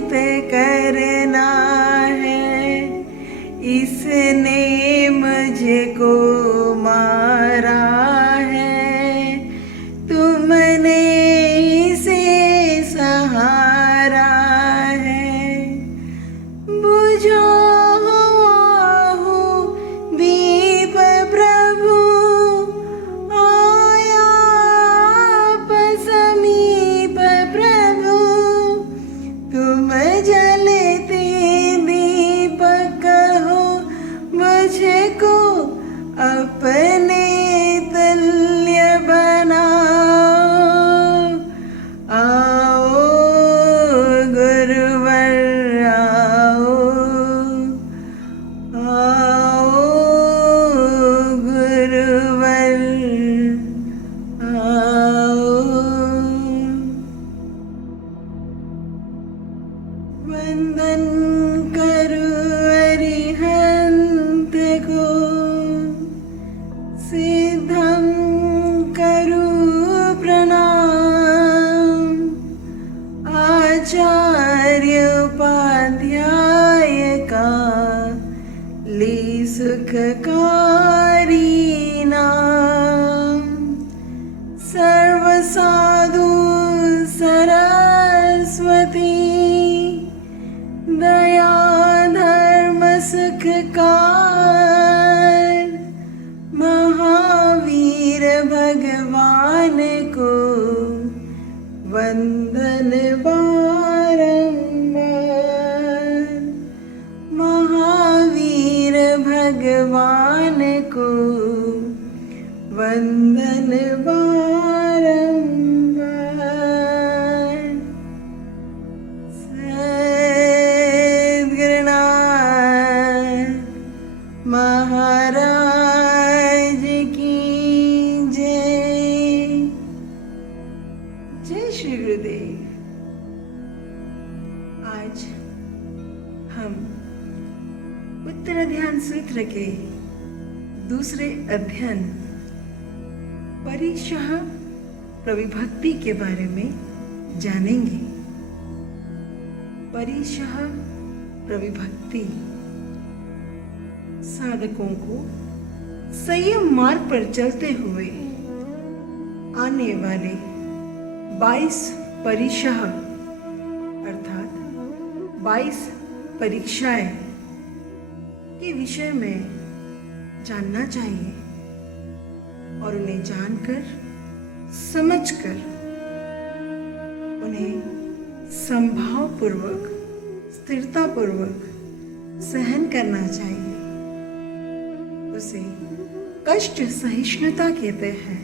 घृणित करना है, इसने मुझको मारा है, तुमने इसे सहारा है। बुझो दीप प्रभु, आया आप समीप प्रभु, तुम जलते दीपक हो, मुझको अपने तुल्य बनाओ। आओ गुरुवर आओ, आओ गुरुवर आओ। वंदन करो अरिहंत को, सिद्धं करो प्रणाम, आचार्य उपाध्याय का ली सुखकारी नाम। सर्व साधु सरस्वती, दया धर्म सुखकार, महावीर भगवान को वंदन बारंबार। महावीर भगवान को वंदन बारंबार। सद्गुरुनाथ महाराज की जय। जय श्री गुरुदेव। आज हम उत्तर ध्यान सूत्र के दूसरे अध्ययन परिशः प्रविभक्ति के बारे में जानेंगे। परिशः प्रविभक्ति साधकों को संयम मार्ग पर चलते हुए आने वाले 22 परिशः अर्थात 22 परीक्षाएं के विषय में जानना चाहिए और उन्हें जानकर समझकर उन्हें संभावपूर्वक स्थिरतापूर्वक सहन करना चाहिए। उसे कष्ट सहिष्णुता कहते हैं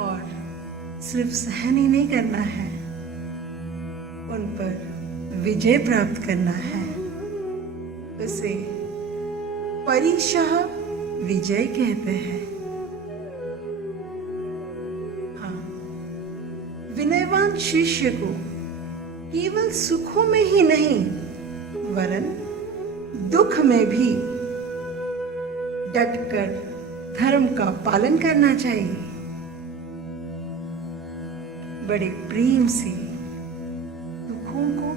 और सिर्फ सहन ही नहीं करना है, उन पर विजय प्राप्त करना है। उसे परिशः विजय कहते हैं। हाँ, विनयवान शिष्य को केवल सुखों में ही नहीं वरन दुख में भी डटकर धर्म का पालन करना चाहिए। बड़े प्रेम से दुखों को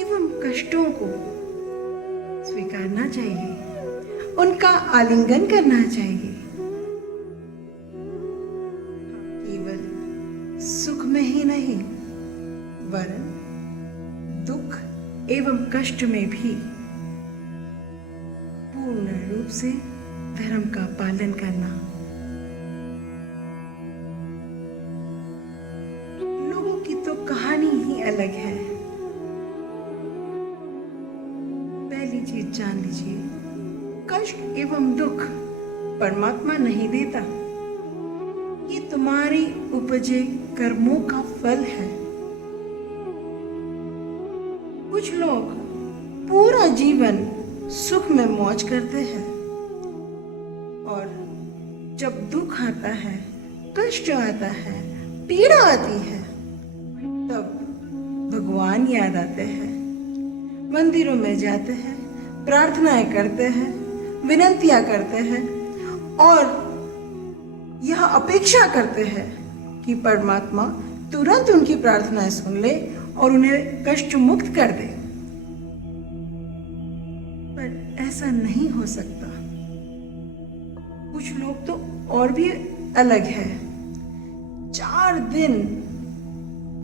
एवं कष्टों को स्वीकारना चाहिए, उनका आलिंगन करना चाहिए। केवल सुख में ही नहीं वरन दुख एवं कष्ट में भी पूर्ण रूप से धर्म का पालन करना। लोगों की तो कहानी ही अलग है। पहली चीज जान लीजिए, कष्ट एवं दुख परमात्मा नहीं देता, ये तुम्हारी उपजे कर्मों का फल है। कुछ लोग पूरा जीवन सुख में मौज करते हैं और जब दुख आता है, कष्ट आता है, पीड़ा आती है, तब भगवान याद आते हैं, मंदिरों में जाते हैं, प्रार्थनाएं करते हैं, विनंतियां करते हैं और यह अपेक्षा करते हैं कि परमात्मा तुरंत उनकी प्रार्थनाएं सुन ले और उन्हें कष्ट मुक्त कर दे, पर ऐसा नहीं हो सकता। कुछ लोग तो और भी अलग है। 4 दिन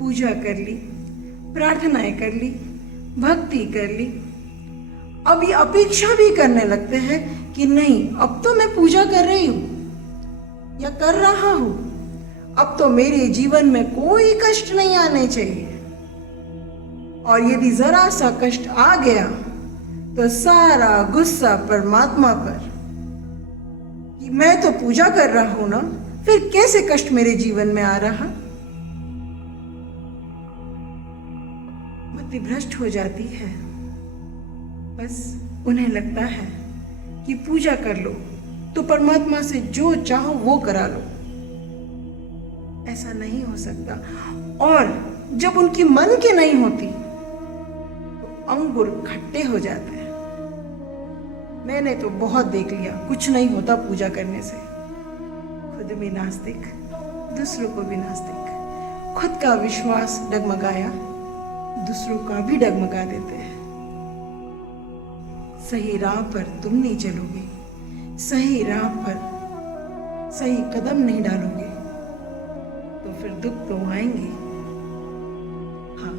पूजा कर ली, प्रार्थनाएं कर ली, भक्ति कर ली, अब ये अपेक्षा भी करने लगते हैं कि नहीं, अब तो मैं पूजा कर रही हूं या कर रहा हूं, अब तो मेरे जीवन में कोई कष्ट नहीं आने चाहिए। और यदि जरा सा कष्ट आ गया तो सारा गुस्सा परमात्मा पर कि मैं तो पूजा कर रहा हूं ना, फिर कैसे कष्ट मेरे जीवन में आ रहा। मति भ्रष्ट हो जाती है। बस उन्हें लगता है कि पूजा कर लो तो परमात्मा से जो चाहो वो करा लो। ऐसा नहीं हो सकता। और जब उनकी मन की नहीं होती तो अंगूर खट्टे हो जाते हैं। मैंने तो बहुत देख लिया, कुछ नहीं होता पूजा करने से। खुद भी नास्तिक, दूसरों को भी नास्तिक। खुद का विश्वास डगमगाया, दूसरों का भी डगमगा देते हैं। सही राह पर तुम नहीं चलोगे, सही राह पर सही कदम नहीं डालोगे तो फिर दुख तो आएंगे। हाँ,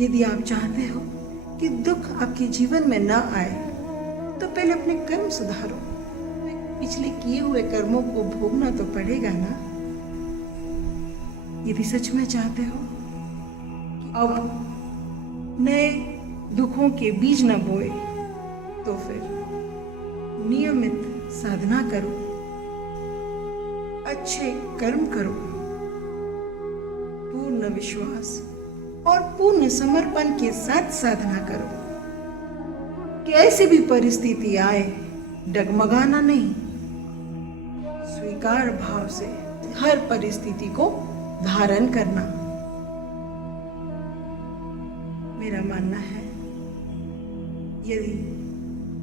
यदि आप चाहते हो कि दुख आपके जीवन में ना आए तो पहले अपने कर्म सुधारो। पिछले किए हुए कर्मों को भोगना तो पड़ेगा ना। यदि सच में चाहते हो कि अब नए दुखों के बीज न बोए तो फिर नियमित साधना करो, अच्छे कर्म करो, पूर्ण विश्वास और पूर्ण समर्पण के साथ साधना करो। कैसी भी परिस्थिति आए डगमगाना नहीं, स्वीकार भाव से हर परिस्थिति को धारण करना। मेरा मानना है यदि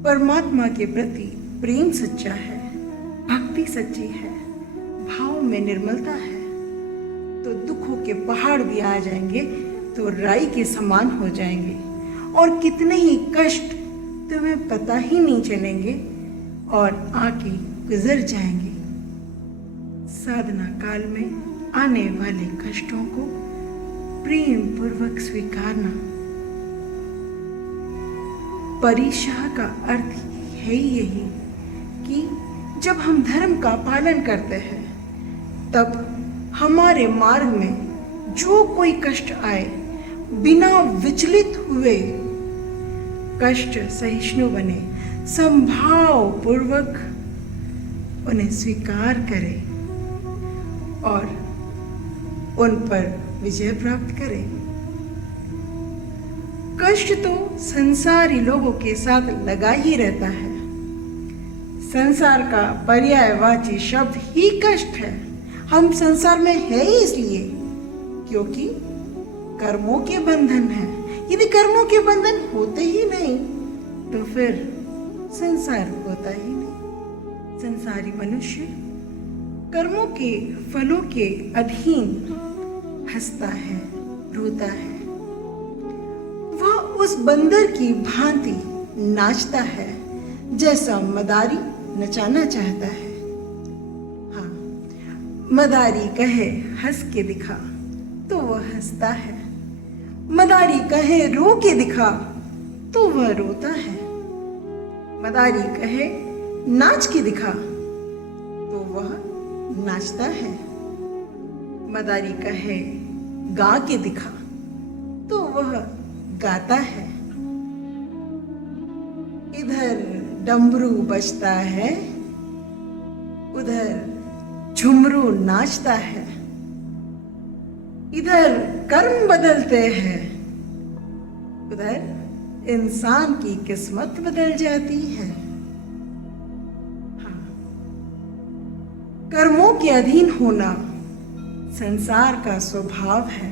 परमात्मा के प्रति प्रेम सच्चा है, भक्ति सच्ची है, भाव में निर्मलता है तो दुखों के पहाड़ भी आ जाएंगे तो राई के समान हो जाएंगे और कितने ही कष्ट तुम्हें पता ही नहीं चलेंगे और आके गुजर जाएंगे। साधना काल में आने वाले कष्टों को प्रेम पूर्वक स्वीकारना। परिशाह का अर्थ है यही कि जब हम धर्म का पालन करते हैं तब हमारे मार्ग में जो कोई कष्ट आए बिना विचलित हुए कष्ट सहिष्णु बने, संभाव पूर्वक उन्हें स्वीकार करें और उन पर विजय प्राप्त करें। कष्ट तो संसारी लोगों के साथ लगा ही रहता है। संसार का पर्यायवाची शब्द ही कष्ट है। हम संसार में है ही इसलिए क्योंकि कर्मों के बंधन है। यदि कर्मों के बंधन होते ही नहीं तो फिर संसार होता ही नहीं। संसारी मनुष्य कर्मों के फलों के अधीन हंसता है, रोता है। वह उस बंदर की भांति नाचता है जैसा मदारी नचाना चाहता है। हाँ, मदारी कहे हंस के दिखा तो वह हंसता है, मदारी कहे रो के दिखा तो वह रोता है, मदारी कहे नाच के दिखा तो वह नाचता है, मदारी कहे गा के दिखा तो वह गाता है। इधर डमरू बजता है, उधर झुमरू नाचता है, इधर कर्म बदलते हैं, उधर इंसान की किस्मत बदल जाती है। हाँ, कर्मों के अधीन होना संसार का स्वभाव है।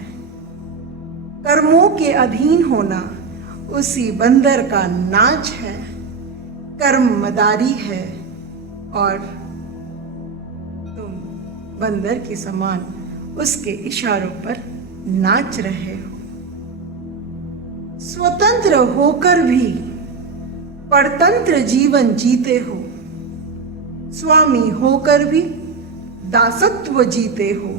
कर्मों के अधीन होना उसी बंदर का नाच है। कर्म मदारी है और तुम बंदर के समान उसके इशारों पर नाच रहे हो। स्वतंत्र होकर भी परतंत्र जीवन जीते हो, स्वामी होकर भी दासत्व जीते हो।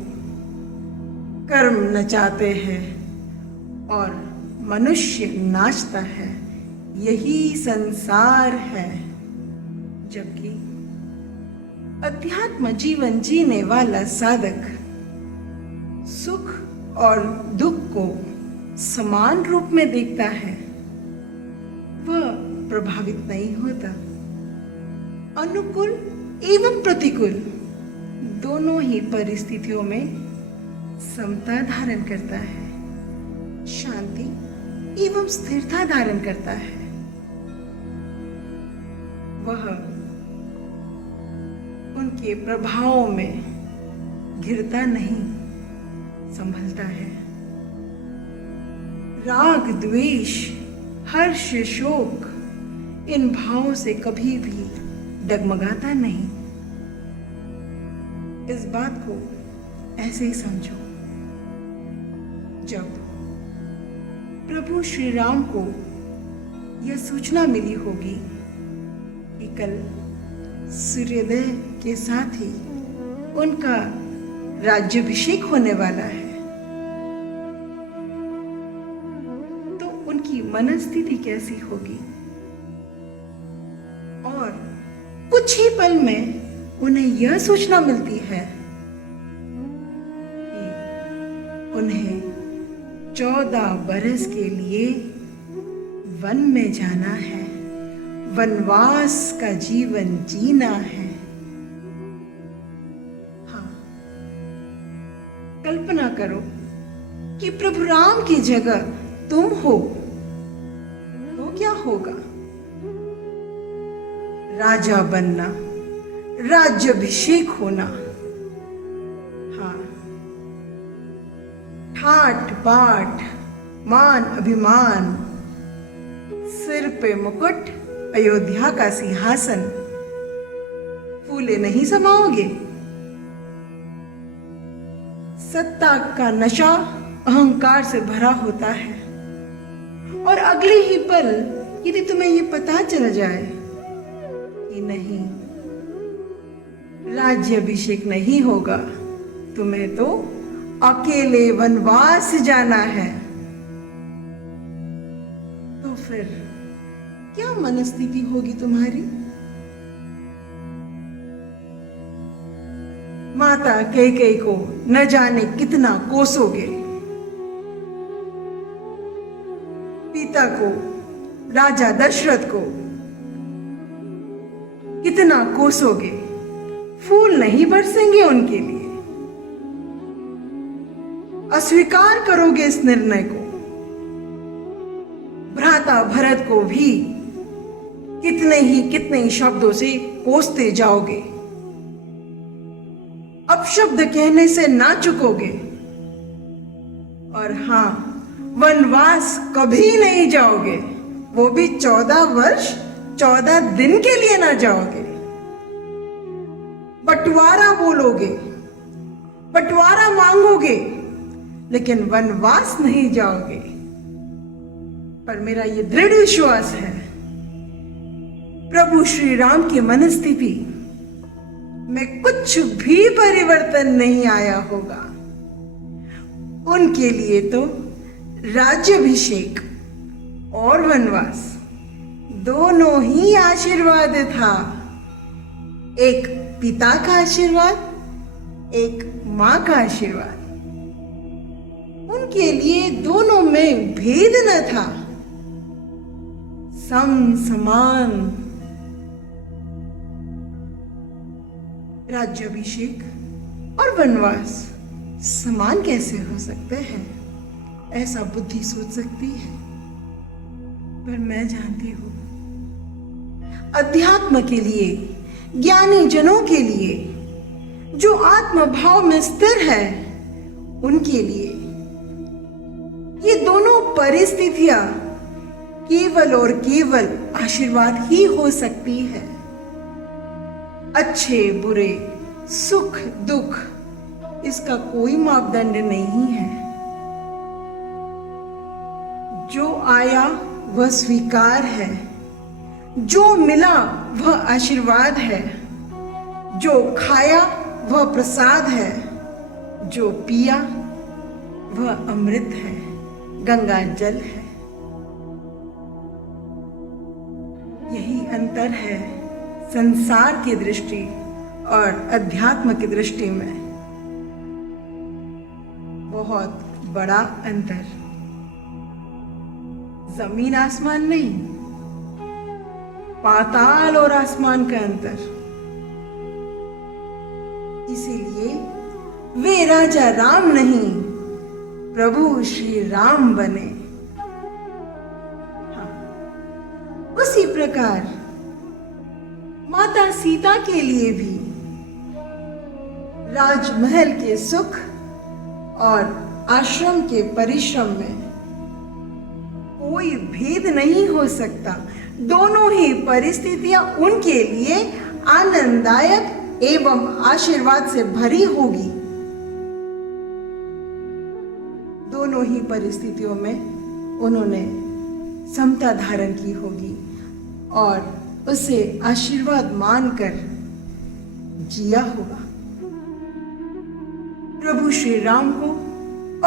कर्म नचाते हैं और मनुष्य नाचता है, यही संसार है। जबकि अध्यात्म जीवन जीने वाला साधक सुख और दुख को समान रूप में देखता है, वह प्रभावित नहीं होता। अनुकूल एवं प्रतिकूल दोनों ही परिस्थितियों में समता धारण करता है, शांति एवं स्थिरता धारण करता है। वह उनके प्रभावों में गिरता नहीं, संभलता है। राग द्वेष हर्ष शोक इन भावों से कभी भी डगमगाता नहीं। इस बात को ऐसे ही समझो, जब प्रभु श्री राम को यह सूचना मिली होगी कि कल सूर्योदय के साथ ही उनका राज्याभिषेक होने वाला है, तो उनकी मनस्थिति कैसी होगी। और कुछ ही पल में उन्हें यह सूचना मिलती है कि उन्हें 14 बरस के लिए वन में जाना है, वनवास का जीवन जीना है। हाँ, कल्पना करो कि प्रभु राम की जगह तुम हो, तो क्या होगा। राजा बनना, राज्याभिषेक होना, हाँ, ठाट बाट, मान अभिमान, सिर पे मुकुट, अयोध्या का सिंहासन, फूले नहीं समाओगे। सत्ता का नशा अहंकार से भरा होता है, और अगले ही पल यदि तुम्हें ये पता चल जाए कि नहीं, राज्याभिषेक नहीं होगा, तुम्हें तो अकेले वनवास जाना है, तो फिर क्या मनस्थिति होगी तुम्हारी। माता कैकेयी को न जाने कितना कोसोगे, पिता को, राजा दशरथ को कितना कोसोगे, फूल नहीं बरसेंगे उनके लिए। अस्वीकार करोगे इस निर्णय को। भ्राता भरत को भी कितने ही शब्दों से कोसते जाओगे, अपशब्द कहने से ना चुकोगे। और हां, वनवास कभी नहीं जाओगे, वो भी 14 वर्ष 14 दिन के लिए ना जाओगे। बंटवारा बोलोगे, बंटवारा मांगोगे, लेकिन वनवास नहीं जाओगे। पर मेरा ये दृढ़ विश्वास है, प्रभु श्री राम की मनस्थिति में कुछ भी परिवर्तन नहीं आया होगा। उनके लिए तो राज्याभिषेक और वनवास दोनों ही आशीर्वाद था। एक पिता का आशीर्वाद, एक मां का आशीर्वाद। उनके लिए दोनों में भेद न था, सम समान। राज्याभिषेक और वनवास समान कैसे हो सकते हैं, ऐसा बुद्धि सोच सकती है। पर मैं जानती हूं, अध्यात्म के लिए, ज्ञानी जनों के लिए, जो आत्म भाव में स्थिर है, उनके लिए ये दोनों परिस्थितियां केवल और केवल आशीर्वाद ही हो सकती है। अच्छे बुरे, सुख दुख, इसका कोई मापदंड नहीं है। जो आया वह स्वीकार है, जो मिला वह आशीर्वाद है, जो खाया वह प्रसाद है, जो पिया वह अमृत है, गंगा जल है। यही अंतर है संसार की दृष्टि और अध्यात्म की दृष्टि में। बहुत बड़ा अंतर, जमीन आसमान नहीं, पाताल और आसमान का अंतर। इसीलिए वे राजा राम नहीं, प्रभु श्री राम बने। हाँ, उसी प्रकार माता सीता के लिए भी राजमहल के सुख और आश्रम के परिश्रम में कोई भेद नहीं हो सकता। दोनों ही परिस्थितियां उनके लिए आनंददायक एवं आशीर्वाद से भरी होगी। दोनों ही परिस्थितियों में उन्होंने समता धारण की होगी और उसे आशीर्वाद मानकर जिया होगा। प्रभु श्री राम को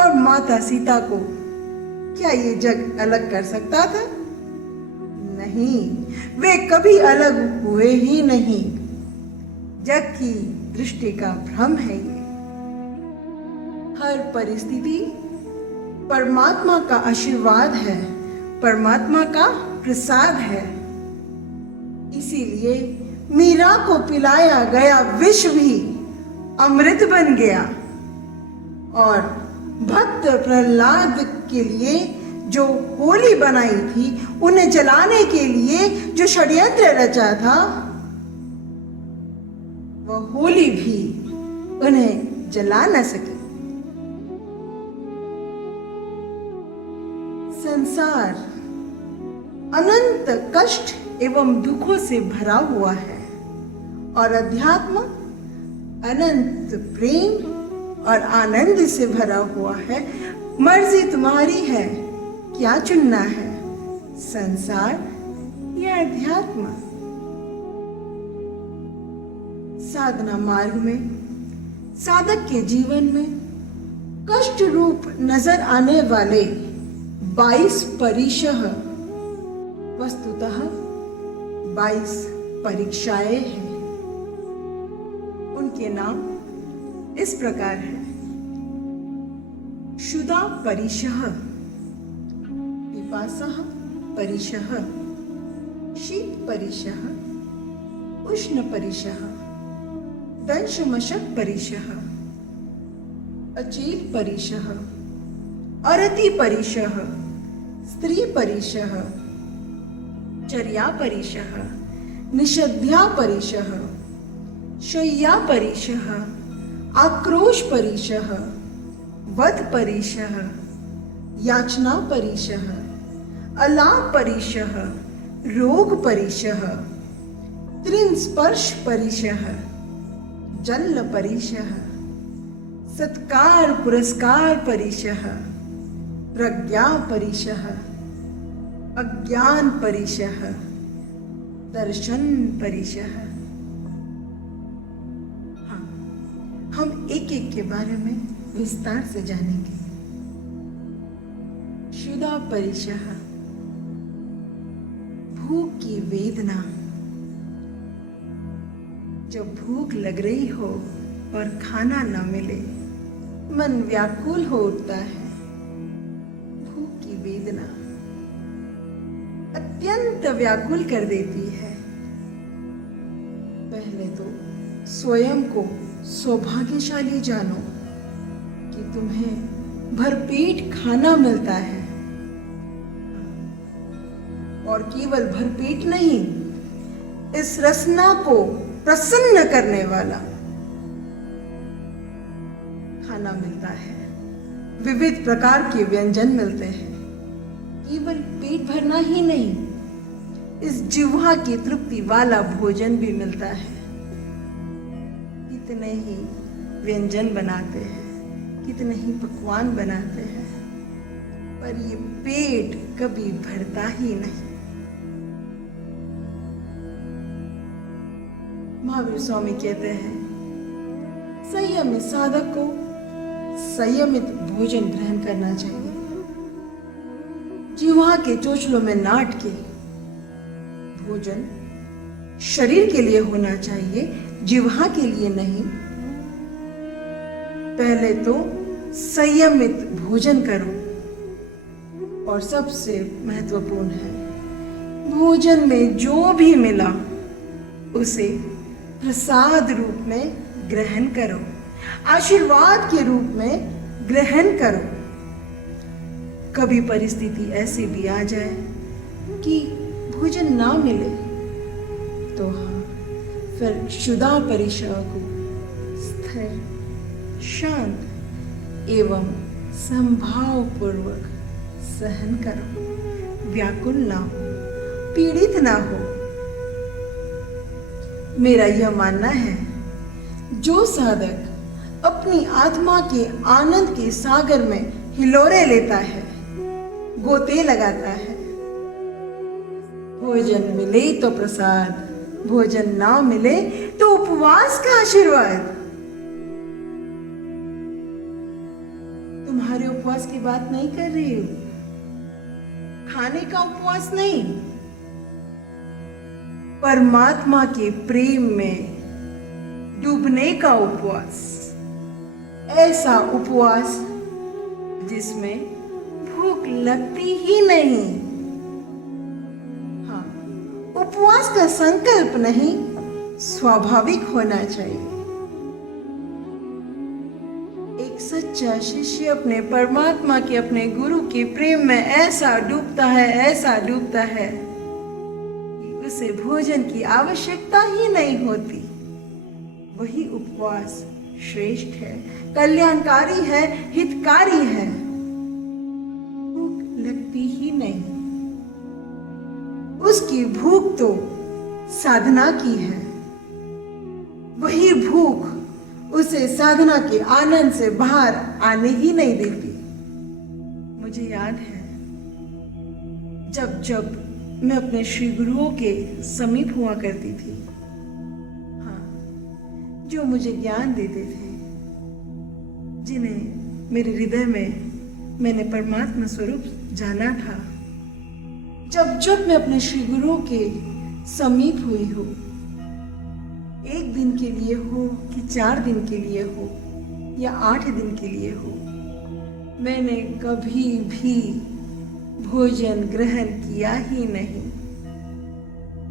और माता सीता को क्या ये जग अलग कर सकता था? नहीं, वे कभी अलग हुए ही नहीं। जग की दृष्टि का भ्रम है ये। हर परिस्थिति परमात्मा का आशीर्वाद है, परमात्मा का प्रसाद है। इसीलिए मीरा को पिलाया गया विष भी अमृत बन गया और भक्त प्रहलाद के लिए जो होली बनाई थी, उन्हें जलाने के लिए जो षड्यंत्र रचा था, वह होली भी उन्हें जला न सकी। संसार अनंत कष्ट एवं दुखों से भरा हुआ है और अध्यात्म अनंत प्रेम और आनंद से भरा हुआ है। मर्जी तुम्हारी है, क्या चुनना है, संसार या अध्यात्म। साधना मार्ग में साधक के जीवन में कष्ट रूप नजर आने वाले 22 परिशः वस्तुतः 22 परीक्षाएं हैं। उनके नाम इस प्रकार है: क्षुधा परिशः, पिपासः परिशः, शीत परिशः, उष्ण परिशः, दंशमशक परिशः, अचेत परिशः, अरति परिशः, स्त्री परिशः, चर्या परिशः, निषद्या परिशः, शय्या परिशः, आक्रोश परिशः, वध परिशः, याचना परिशः, अलाप परिशः, रोग परिशः, त्रिन स्पर्श परिशः, जल परिशः, सत्कार पुरस्कार परिशः, प्रज्ञा परिशः, अज्ञान परिशः, दर्शन परिशः। हाँ, हम एक एक के बारे में विस्तार से जानेंगे। क्षुधा परिशः, भूख की वेदना। जब भूख लग रही हो और खाना न मिले, मन व्याकुल हो उठता है। भूख की वेदना अत्यंत व्याकुल कर देती है। पहले तो स्वयं को सौभाग्यशाली जानो कि तुम्हें भरपेट खाना मिलता है, और केवल भरपेट नहीं, इस रसना को प्रसन्न करने वाला खाना मिलता है। विविध प्रकार के व्यंजन मिलते हैं। केवल पेट भरना ही नहीं, इस जिह्वा की तृप्ति वाला भोजन भी मिलता है। कितने ही व्यंजन बनाते हैं, कितने ही पकवान बनाते हैं, पर ये पेट कभी भरता ही नहीं। महावीर स्वामी कहते हैं, संयमित साधक को संयमित भोजन ग्रहण करना चाहिए। जिह्वा के चोचलों में ना अटके। भोजन शरीर के लिए होना चाहिए, जिह्वा के लिए नहीं। पहले तो संयमित भोजन करो, और सबसे महत्वपूर्ण है, भोजन में जो भी मिला उसे प्रसाद रूप में ग्रहण करो, आशीर्वाद के रूप में ग्रहण करो। कभी परिस्थिति ऐसी भी आ जाए कि भोजन ना मिले, तो हाँ, फिर शुदा परिशा को स्थिर, शांत एवं संभाव पूर्वक सहन करो। व्याकुल ना हो, पीड़ित ना हो। मेरा यह मानना है, जो साधक अपनी आत्मा के आनंद के सागर में हिलोरे लेता है, गोते लगाता है, भोजन मिले तो प्रसाद, भोजन ना मिले तो उपवास का आशीर्वाद। तुम्हारे उपवास की बात नहीं कर रही हूं, खाने का उपवास नहीं, परमात्मा के प्रेम में डूबने का उपवास। ऐसा उपवास जिसमें भूख लगती ही नहीं। हाँ, उपवास का संकल्प नहीं, स्वाभाविक होना चाहिए। एक सच्चा शिष्य अपने परमात्मा के, अपने गुरु के प्रेम में ऐसा डूबता है, ऐसा डूबता है कि उसे भोजन की आवश्यकता ही नहीं होती। वही उपवास श्रेष्ठ है, कल्याणकारी है, हितकारी है। भूख लगती ही नहीं। उसकी भूख तो साधना की है। वही भूख उसे साधना के आनंद से बाहर आने ही नहीं देती। मुझे याद है, जब जब मैं अपने श्री गुरुओं के समीप हुआ करती थी, हाँ, जो मुझे ज्ञान देते थे, जिन्हें मेरे हृदय में मैंने परमात्मा स्वरूप जाना था, जब जब मैं अपने श्री गुरुओं के समीप हुई हूँ, 1 दिन के लिए हो कि 4 दिन के लिए हो या 8 दिन के लिए हो, मैंने कभी भी भोजन ग्रहण किया ही नहीं।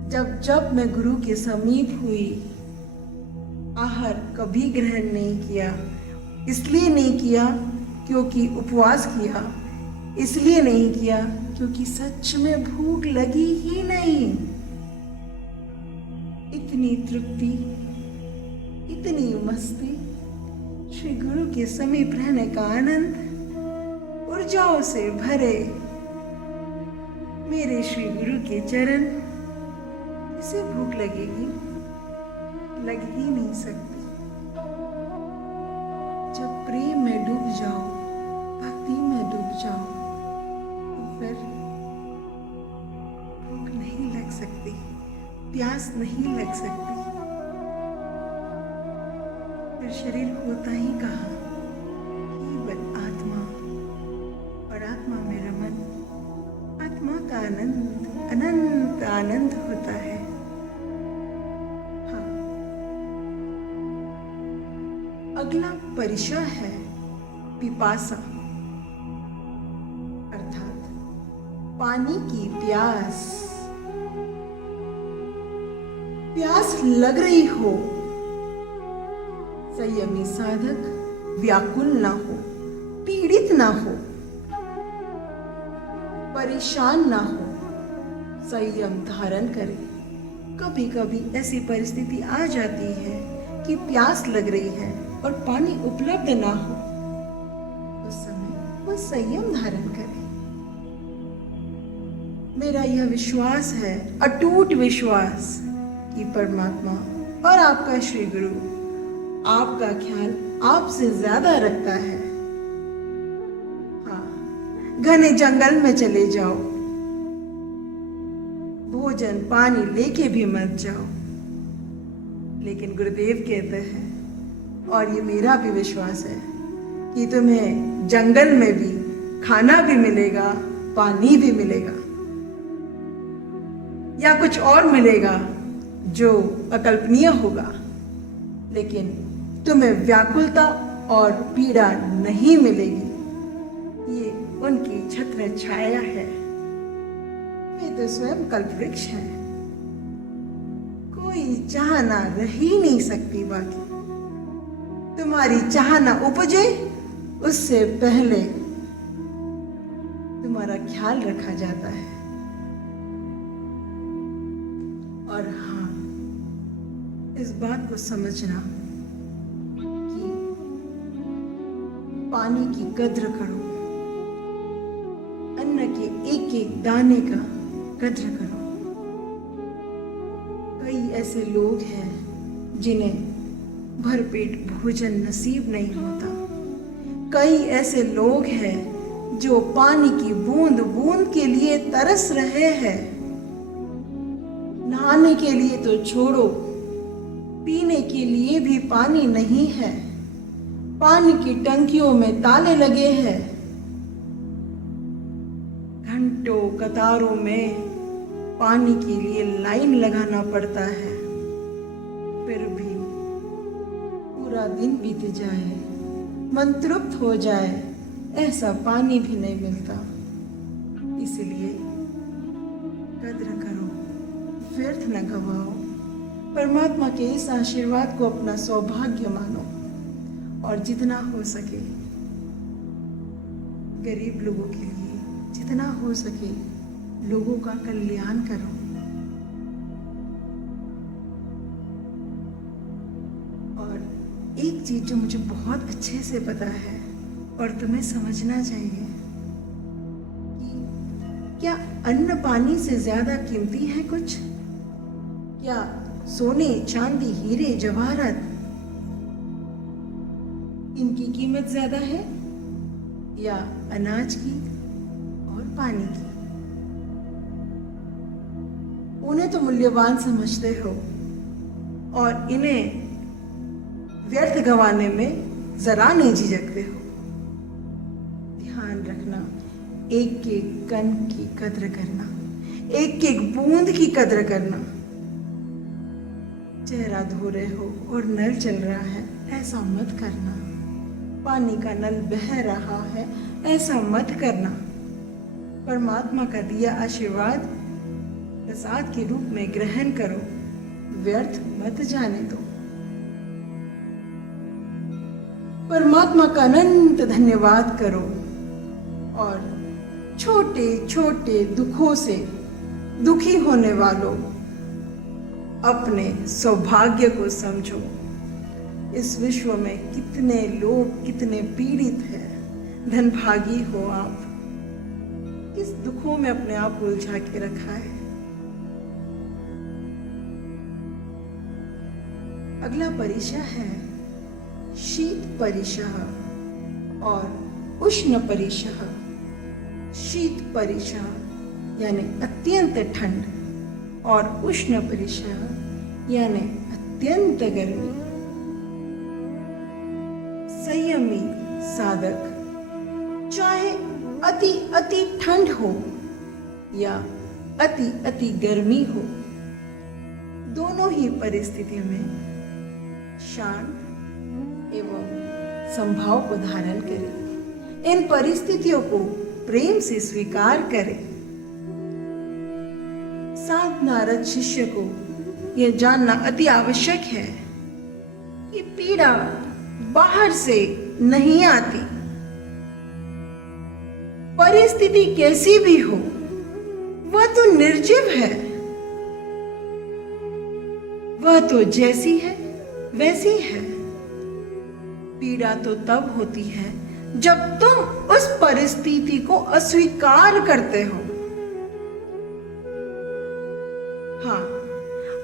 जब जब मैं गुरु के समीप हुई, आहार कभी ग्रहण नहीं किया। इसलिए नहीं किया क्योंकि उपवास किया, इसलिए नहीं किया क्योंकि सच में भूख लगी ही नहीं। इतनी तृप्ति, इतनी मस्ती, श्री गुरु के समीप रहने का आनंद, ऊर्जाओं से भरे मेरे श्री गुरु के चरण, इसे भूख लगेगी? लग ही नहीं सकती। जब प्रेम में डूब जाओ, भक्ति में डूब जाओ, तो फिर भूख नहीं लग सकती, प्यास नहीं लग सकती। फिर शरीर होता ही कहाँ, केवल आत्मा, और आत्मा में रमन। आत्मा का आनंद अनंत आनंद होता है। हाँ, अगला परिचय है पिपासा, अर्थात पानी की प्यास। प्यास लग रही हो, संयमी साधक व्याकुल ना हो, पीड़ित ना हो, परेशान ना हो, संयम धारण करे। कभी कभी ऐसी परिस्थिति आ जाती है कि प्यास लग रही है और पानी उपलब्ध ना हो, उस समय वो संयम धारण करे। मेरा यह विश्वास है, अटूट विश्वास, कि परमात्मा और आपका श्री गुरु आपका ख्याल आपसे ज्यादा रखता है। हाँ, घने जंगल में चले जाओ, भोजन पानी लेके भी मत जाओ। लेकिन गुरुदेव कहते हैं, और ये मेरा भी विश्वास है, कि तुम्हें जंगल में भी खाना भी मिलेगा, पानी भी मिलेगा, या कुछ और मिलेगा जो अकल्पनीय होगा, लेकिन तुम्हें व्याकुलता और पीड़ा नहीं मिलेगी। ये उनकी छत्र छाया है। वे तो स्वयं कल्पवृक्ष है। कोई चाहना रह ही नहीं सकती बाकी। तुम्हारी चाहना उपजे उससे पहले तुम्हारा ख्याल रखा जाता है। और हाँ, इस बात को समझना कि पानी की कद्र करो, अन्न के एक एक दाने का कद्र करो। कई ऐसे लोग हैं जिन्हें भरपेट भोजन नसीब नहीं होता। कई ऐसे लोग हैं जो पानी की बूंद बूंद के लिए तरस रहे हैं। नहाने के लिए तो छोड़ो, पीने के लिए भी पानी नहीं है। पानी की टंकियों में ताले लगे हैं। घंटों कतारों में पानी के लिए लाइन लगाना पड़ता है। फिर भी पूरा दिन बीत जाए, मन तृप्त हो जाए, ऐसा पानी भी नहीं मिलता। इसलिए कद्र करो, व्यर्थ न गवाओ। परमात्मा के इस आशीर्वाद को अपना सौभाग्य मानो और जितना हो सके गरीब लोगों के लिए, जितना हो सके लोगों का कल्याण करो। और एक चीज जो मुझे बहुत अच्छे से पता है और तुम्हें समझना चाहिए कि क्या अन्न पानी से ज्यादा कीमती है कुछ? क्या सोने चांदी हीरे जवाहरात इनकी कीमत ज्यादा है, या अनाज की और पानी की? उन्हें तो मूल्यवान समझते हो और इन्हें व्यर्थ गंवाने में जरा नहीं झिझकते हो। ध्यान रखना, एक एक कण की कद्र करना, एक एक बूंद की कद्र करना। चेहरा धो रहे हो और नल चल रहा है, ऐसा मत करना। पानी का नल बह रहा है, ऐसा मत करना। परमात्मा का दिया आशीर्वाद प्रसाद के रूप में ग्रहण करो, व्यर्थ मत जाने दो। परमात्मा का अनंत धन्यवाद करो और छोटे छोटे दुखों से दुखी होने वालों अपने सौभाग्य को समझो। इस विश्व में कितने लोग कितने पीड़ित हैं। धनभागी हो आप, किस दुखों में अपने आप को उलझा के रखा है। अगला परिचय है शीत परिचय और उष्ण परिचय। शीत परिचय यानी अत्यंत ठंड और उष्ण परिचय यानी अत्यंत गर्मी। संयमी साधक चाहे अति अति ठंड हो या अति अति गर्मी हो, दोनों ही परिस्थितियों में शांत एवं संभाव को धारण करें। इन परिस्थितियों को प्रेम से स्वीकार करें। साधनारत शिष्य को यह जानना अति आवश्यक है कि पीड़ा बाहर से नहीं आती। परिस्थिति कैसी भी हो, वह तो निर्जीव है। वह तो जैसी है वैसी है। पीड़ा तो तब होती है जब तुम उस परिस्थिति को अस्वीकार करते हो। हाँ,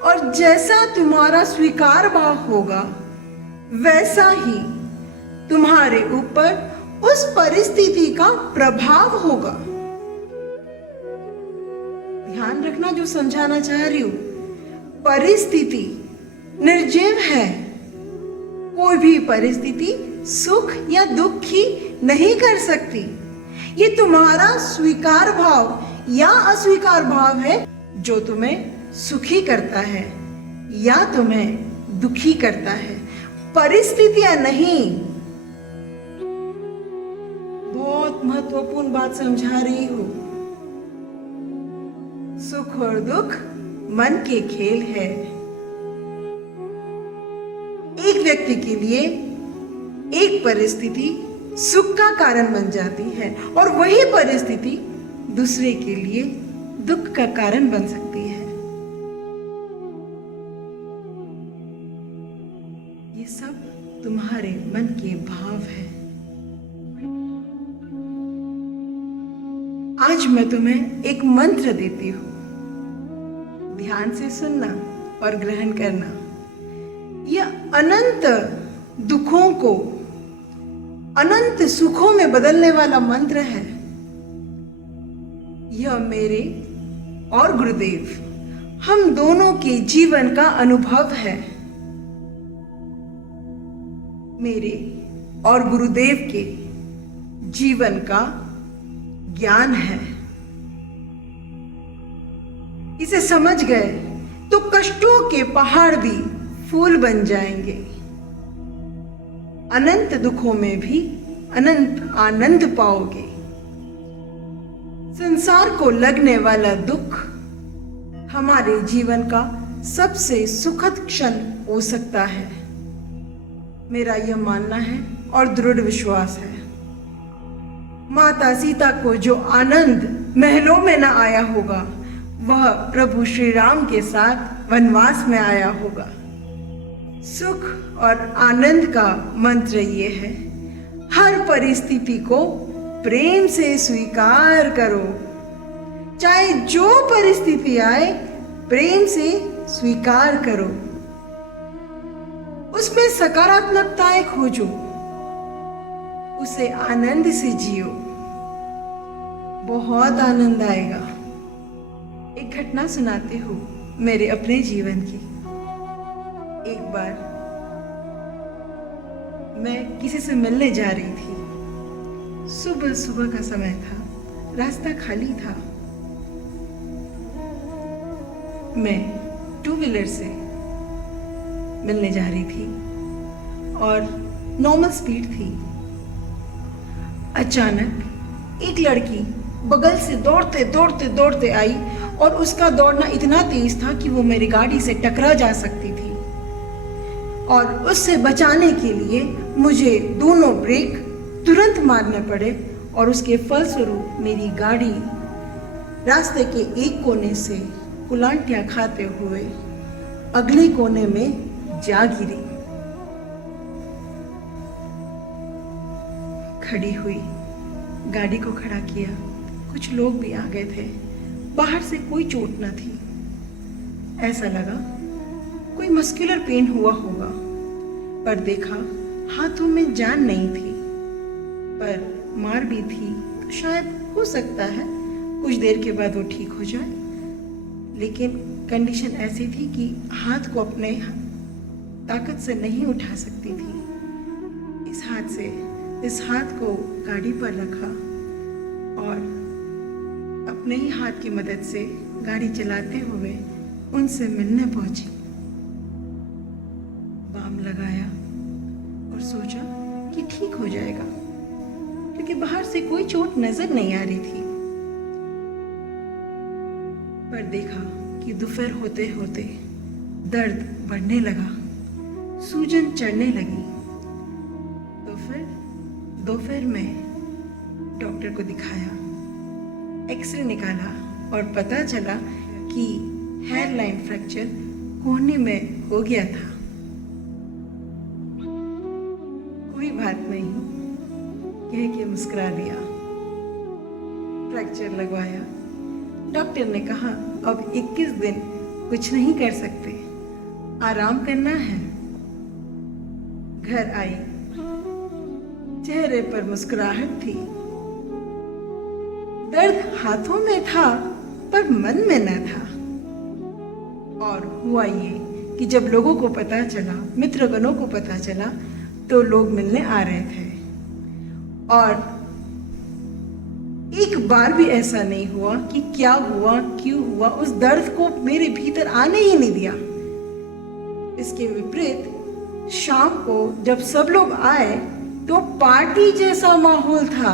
और जैसा तुम्हारा स्वीकार भाव होगा, वैसा ही तुम्हारे ऊपर उस परिस्थिति का प्रभाव होगा। ध्यान रखना जो समझाना चाह रही हूं, परिस्थिति निर्जीव है। कोई भी परिस्थिति सुख या दुख की नहीं कर सकती। ये तुम्हारा स्वीकार भाव या अस्वीकार भाव है जो तुम्हें सुखी करता है या तुम्हें दुखी करता है, परिस्थितियां नहीं। बहुत महत्वपूर्ण बात समझा रही हूं। सुख और दुख मन के खेल है। एक व्यक्ति के लिए एक परिस्थिति सुख का कारण बन जाती है और वही परिस्थिति दूसरे के लिए दुख का कारण बन सकती है। ये सब तुम्हारे मन के भाव है। आज मैं तुम्हें एक मंत्र देती हूं, ध्यान से सुनना और ग्रहण करना। यह अनंत दुखों को अनंत सुखों में बदलने वाला मंत्र है। यह मेरे और गुरुदेव हम दोनों के जीवन का अनुभव है। मेरे और गुरुदेव के जीवन का ज्ञान है। इसे समझ गए तो कष्टों के पहाड़ भी फूल बन जाएंगे। अनंत दुखों में भी अनंत आनंद पाओगे। संसार को लगने वाला दुख हमारे जीवन का सबसे सुखद क्षण हो सकता है। मेरा यह मानना है और दृढ़ विश्वास है। माता सीता को जो आनंद महलों में न आया होगा, वह प्रभु श्री राम के साथ वनवास में आया होगा। सुख और आनंद का मंत्र ये है, हर परिस्थिति को प्रेम से स्वीकार करो। चाहे जो परिस्थिति आए, प्रेम से स्वीकार करो। उसमें सकारात्मकताएं खोजो, उसे आनंद से जियो। बहुत आनंद आएगा। एक घटना सुनाती हूँ मेरे अपने जीवन की। एक बार मैं किसी से मिलने जा रही थी। सुबह सुबह का समय था, रास्ता खाली था। मैं टू व्हीलर से मिलने जा रही थी और नॉर्मल स्पीड थी। अचानक एक लड़की बगल से दौड़ते दौड़ते दौड़ते आई और उसका दौड़ना इतना तेज था कि वो मेरी गाड़ी से टकरा जा सकती थी। और उससे बचाने के लिए मुझे दोनों ब्रेक तुरंत मारने पड़े और उसके फलस्वरूप मेरी गाड़ी रास्ते के एक कोने से कुलांटियां खाते हुए अगले कोने में जा गिरी। खड़ी हुई, गाड़ी को खड़ा किया। कुछ लोग भी आ गए थे। बाहर से कोई चोट न थी। ऐसा लगा कोई मस्कुलर पेन हुआ होगा, पर देखा हाथों में जान नहीं थी, पर मार भी थी तो शायद हो सकता है कुछ देर के बाद वो ठीक हो जाए। लेकिन कंडीशन ऐसी थी कि हाथ को अपने ताकत से नहीं उठा सकती थी। इस हाथ को गाड़ी पर रखा और अपने ही हाथ की मदद से गाड़ी चलाते हुए उनसे मिलने पहुंची। बाम लगाया और सोचा कि ठीक हो जाएगा, क्योंकि बाहर से कोई चोट नजर नहीं आ रही थी। पर देखा कि दोपहर होते होते दर्द बढ़ने लगा, सूजन चढ़ने लगी। तो फिर दोपहर में डॉक्टर को दिखाया, एक्सरे निकाला और पता चला कि हेयरलाइन फ्रैक्चर कोहनी में हो गया था। कोई बात नहीं कह के मुस्कुरा दिया। फ्रैक्चर लगवाया। डॉक्टर ने कहा अब 21 दिन कुछ नहीं कर सकते, आराम करना है। घर आई, चेहरे पर मुस्कुराहट थी। दर्द हाथों में था पर मन में न था। और हुआ ये कि जब लोगों को पता चला, मित्रगणों को पता चला, तो लोग मिलने आ रहे थे। और एक बार भी ऐसा नहीं हुआ कि क्या हुआ, क्यों हुआ, उस दर्द को मेरे भीतर आने ही नहीं दिया। इसके विपरीत शाम को जब सब लोग आए तो पार्टी जैसा माहौल था।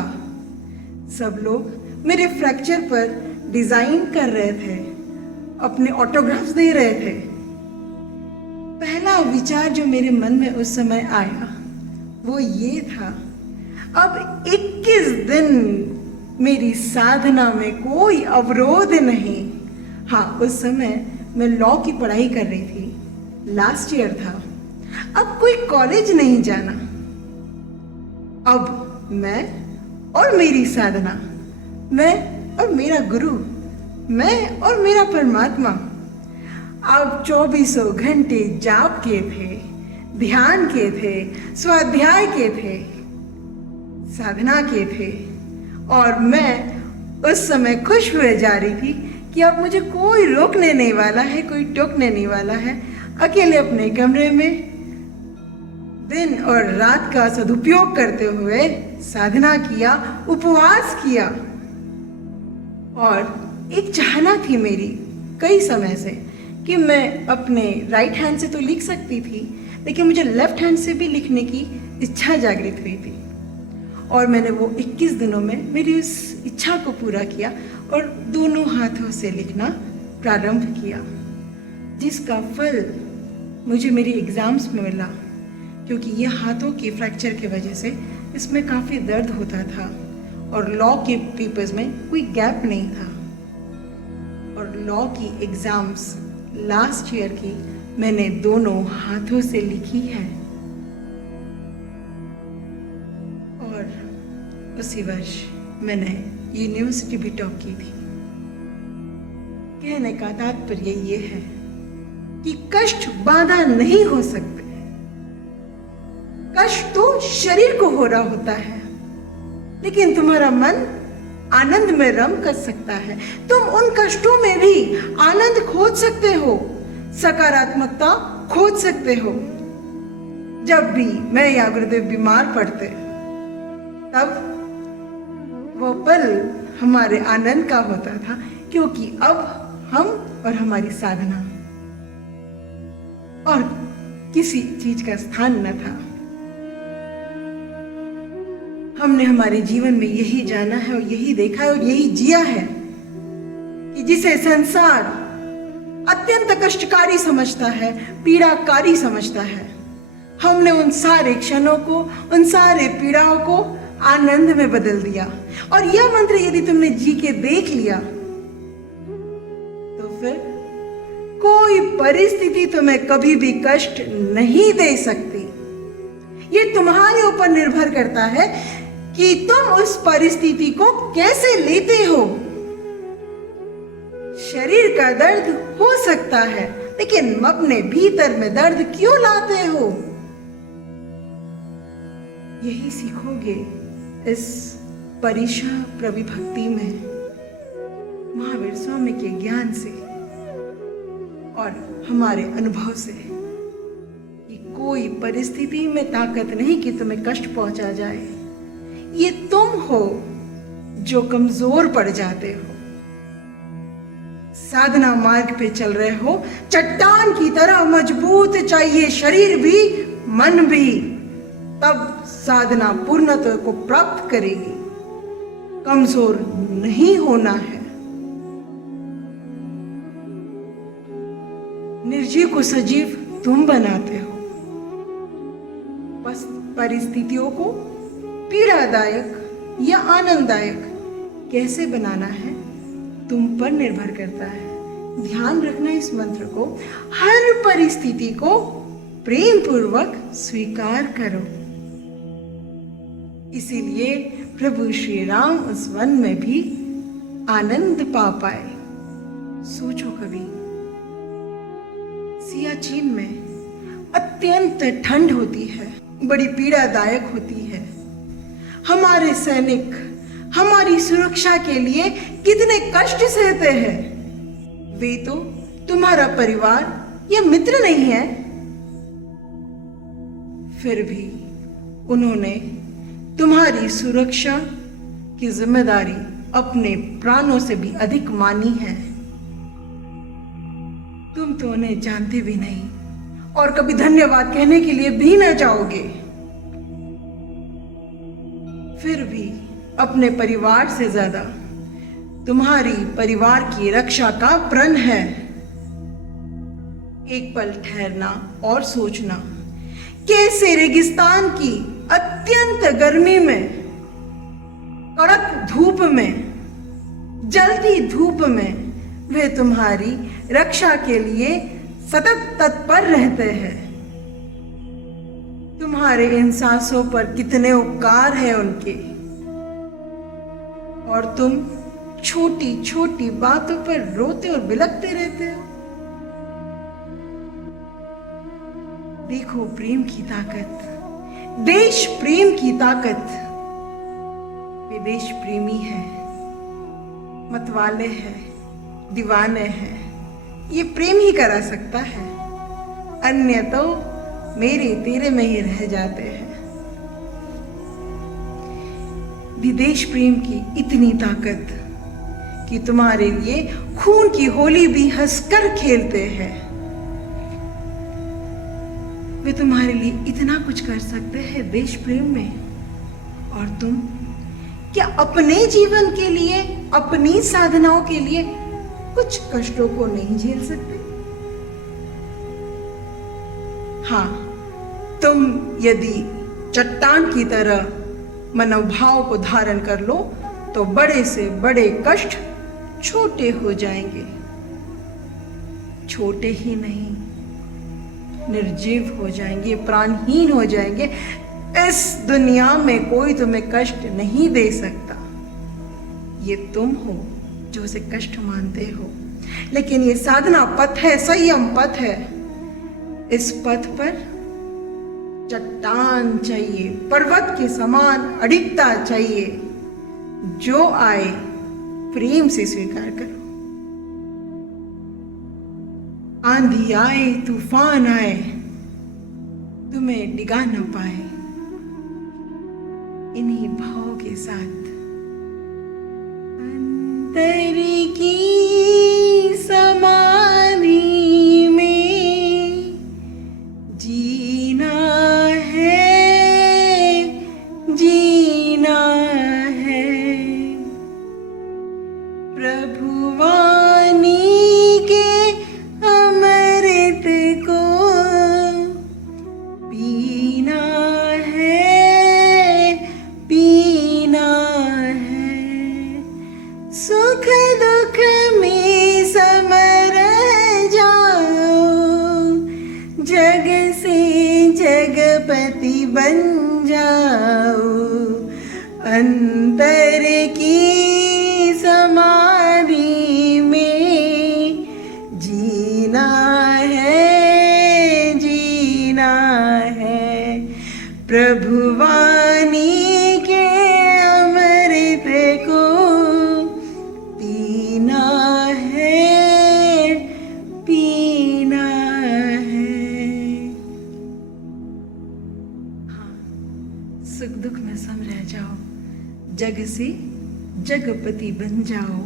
सब लोग मेरे फ्रैक्चर पर डिजाइन कर रहे थे, अपने ऑटोग्राफ्स दे रहे थे। पहला विचार जो मेरे मन में उस समय आया वो ये था, अब 21 दिन मेरी साधना में कोई अवरोध नहीं। हाँ, उस समय मैं लॉ की पढ़ाई कर रही थी, लास्ट ईयर था। अब कोई कॉलेज नहीं जाना। अब मैं और मेरी साधना, मैं और मेरा गुरु, मैं और मेरा परमात्मा। अब 24 घंटे जाप के थे, ध्यान के थे, स्वाध्याय के थे, साधना के थे। और मैं उस समय खुश हुए जा रही थी कि अब मुझे कोई रोकने नहीं वाला है, कोई टोकने नहीं वाला है। अकेले अपने कमरे में दिन और रात का सदुपयोग करते हुए साधना किया, उपवास किया। और एक चाहना थी मेरी कई समय से कि मैं अपने राइट हैंड से तो लिख सकती थी, लेकिन मुझे लेफ्ट हैंड से भी लिखने की इच्छा जागृत हुई थी। और मैंने वो 21 दिनों में मेरी उस इच्छा को पूरा किया और दोनों हाथों से लिखना प्रारंभ किया, जिसका फल मुझे मेरी एग्ज़ाम्स में मिला। क्योंकि ये हाथों के फ्रैक्चर की वजह से इसमें काफ़ी दर्द होता था और लॉ के पेपर्स में कोई गैप नहीं था। और लॉ की एग्ज़ाम्स लास्ट ईयर की मैंने दोनों हाथों से लिखी है। और उसी वर्ष मैंने यूनिवर्सिटी भी टॉप की थी। कहने का तात्पर्य ये है कि कष्ट बाधा नहीं हो सकते। कष्ट तो शरीर को हो रहा होता है, लेकिन तुम्हारा मन आनंद में रम कर सकता है। तुम उन कष्टों में भी आनंद खोज सकते हो, सकारात्मकता खोज सकते हो। जब भी मैं या गुरुदेव बीमार पड़ते, तब वो पल हमारे आनंद का होता था, क्योंकि अब हम और हमारी साधना और किसी चीज का स्थान न था। हमने हमारे जीवन में यही जाना है और यही देखा है और यही जिया है कि जिसे संसार अत्यंत कष्टकारी समझता है, पीड़ाकारी समझता है, हमने उन सारे क्षणों को, उन सारे पीड़ाओं को आनंद में बदल दिया। और यह मंत्र यदि तुमने जी के देख लिया, तो फिर कोई परिस्थिति तुम्हें कभी भी कष्ट नहीं दे सकती। ये तुम्हारे ऊपर निर्भर करता है कि तुम उस परिस्थिति को कैसे लेते हो। शरीर का दर्द हो सकता है, लेकिन अपने भीतर में दर्द क्यों लाते हो? यही सीखोगे इस परिशा प्रविभक्ति में, महावीर स्वामी के ज्ञान से और हमारे अनुभव से, कि कोई परिस्थिति में ताकत नहीं कि तुम्हें कष्ट पहुंचा जाए। ये तुम हो जो कमजोर पड़ जाते हो। साधना मार्ग पे चल रहे हो, चट्टान की तरह मजबूत चाहिए शरीर भी, मन भी, तब साधना पूर्णत्व को प्राप्त करेगी। कमजोर नहीं होना है। निर्जीव को सजीव तुम बनाते हो। बस परिस्थितियों को पीड़ादायक या आनंददायक कैसे बनाना है तुम पर निर्भर करता है। ध्यान रखना इस मंत्र को, हर परिस्थिति को प्रेम पूर्वक स्वीकार करो। इसीलिए प्रभु श्री राम उस वन में भी आनंद पा पाए। सोचो कभी, सियाचिन में अत्यंत ठंड होती है, बड़ी पीड़ादायक होती है, हमारे सैनिक हमारी सुरक्षा के लिए कितने कष्ट सहते हैं। वे तो तुम्हारा परिवार या मित्र नहीं है, फिर भी उन्होंने तुम्हारी सुरक्षा की जिम्मेदारी अपने प्राणों से भी अधिक मानी है। तुम तो उन्हें जानते भी नहीं और कभी धन्यवाद कहने के लिए भी न चाहोगे। फिर भी अपने परिवार से ज्यादा तुम्हारी परिवार की रक्षा का प्रण है। एक पल ठहरना और सोचना, कैसे रेगिस्तान की अत्यंत गर्मी में, कड़क धूप में, जलती धूप में वे तुम्हारी रक्षा के लिए सतत तत्पर रहते हैं। तुम्हारे इन सांसों पर कितने उपकार हैं उनके, और तुम छोटी छोटी बातों पर रोते और बिलखते रहते हो। देखो प्रेम की ताकत, देश प्रेम की ताकत। वे देश प्रेमी है, मतवाले हैं, दीवाने हैं। ये प्रेम ही करा सकता है, अन्य तो मेरे तेरे में ही रह जाते हैं। विदेश प्रेम की इतनी ताकत कि तुम्हारे लिए खून की होली भी हंसकर खेलते हैं। वे तुम्हारे लिए इतना कुछ कर सकते हैं देश प्रेम में, और तुम क्या अपने जीवन के लिए, अपनी साधनाओं के लिए कुछ कष्टों को नहीं झेल सकते? हाँ, तुम यदि चट्टान की तरह मनोभाव को धारण कर लो तो बड़े से बड़े कष्ट छोटे हो जाएंगे। छोटे ही नहीं, निर्जीव हो जाएंगे, प्राणहीन हो जाएंगे। इस दुनिया में कोई तुम्हें कष्ट नहीं दे सकता। ये तुम हो जो उसे कष्ट मानते हो, लेकिन ये साधना पथ है, संयम पथ है। इस पथ पर चट्टान चाहिए, पर्वत के समान अडिगता चाहिए। जो आए प्रेम से स्वीकार करो। आंधी आए, तूफान आए, तुम्हें डिगा न पाए। इन्हीं भाव के साथ अंतर की समाधि में जीना है, जीना है। प्रभु वाणी के अमृत को पीना है, पीना है। सुख दुख में समर जाओ, जग से जगपति बन जाओ। अंतर की समाधि में जीना है, जीना है। प्रभु वाणी के अमृत को पीना है, पीना है। हाँ, सुख दुख में सम रह जाओ, जग से जगपति बन जाओ।